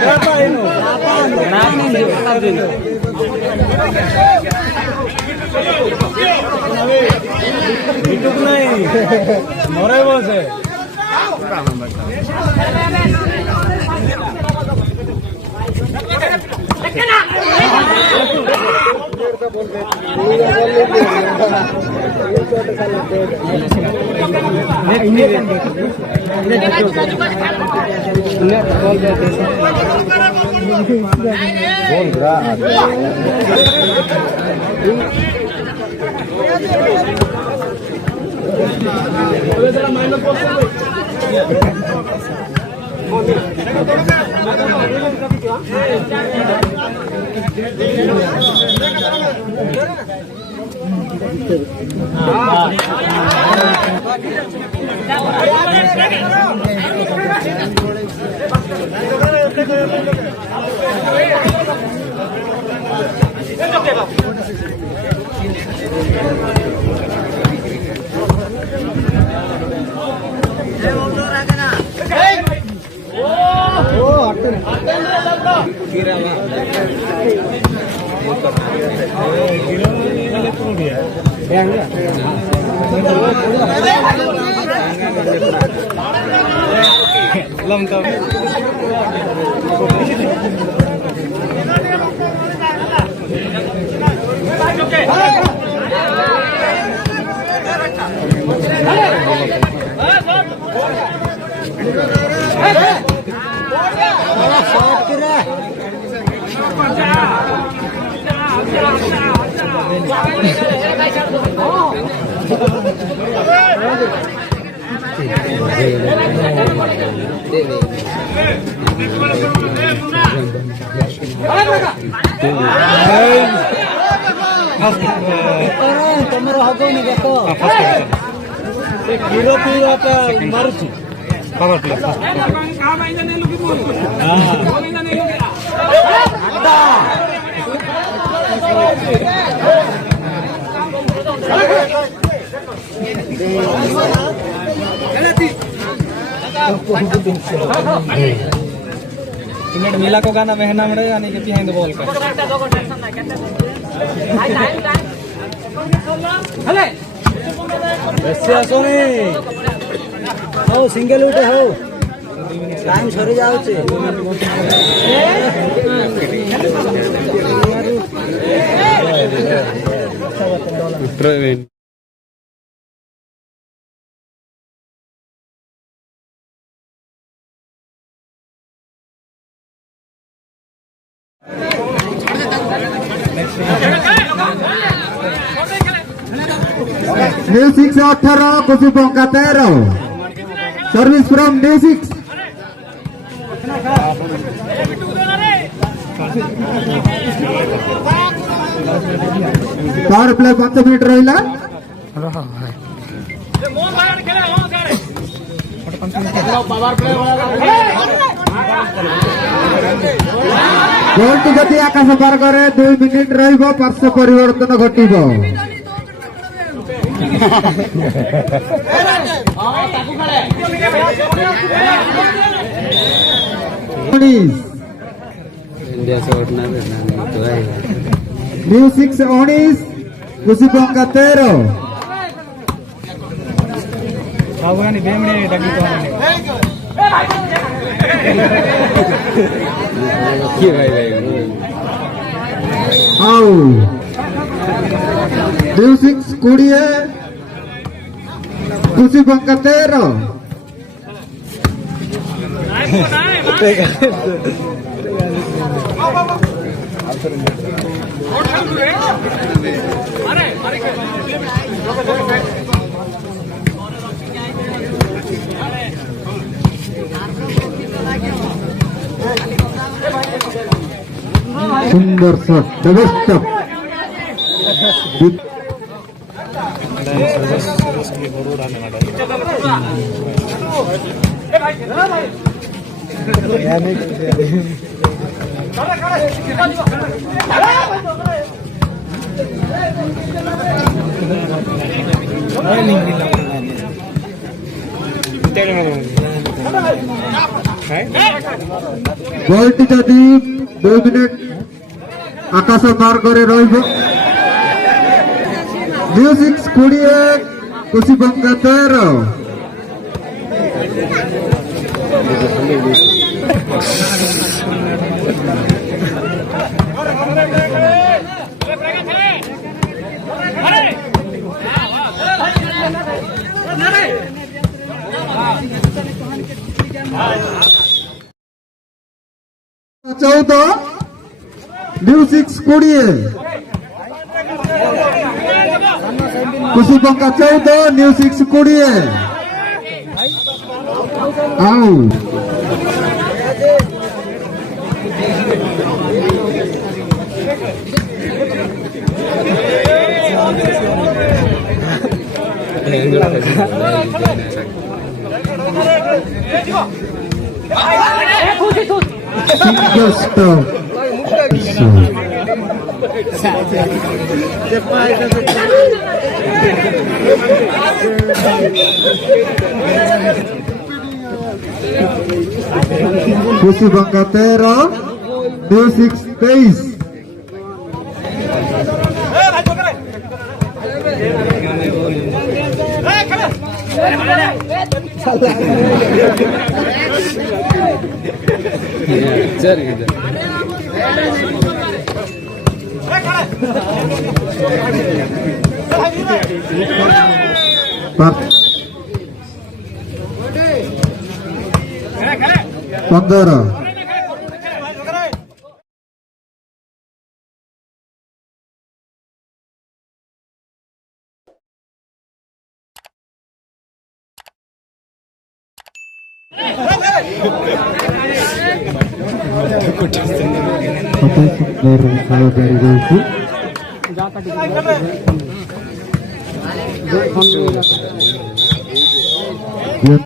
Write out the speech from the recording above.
Berapa ini? Hidup naik, orang bose. मिला को गाना बहना मरे यानी कि बिहाइंड द बॉल का हेले ऐसे आसोनी हो सिंगल उठे हो टाइम सरी जाउ छे New 618 Kusupongka 13 service from New 6 power play 5 minute रहिला गोल गति आकाश पार करे 2 मिनिट रहिबो पार्श्व परिवर्तन घटिबो New 6 Onis Kusupongka 13 Awani bemde dagi to ki bhai How New 6 Kudiye Kusupongka 13 Tega সুন্দর শট, বেস্ট শট। বলটি যদি 2 মিনিট আকাশ মার করে রইব। মিউজিক 20 কুশিবঙ্গা 13। चौदह म्यूजिक 20 कुशीबंगा 14 म्यूजिक 20 आओ single stop. Kushibangga 13, Music 23. पंद्रह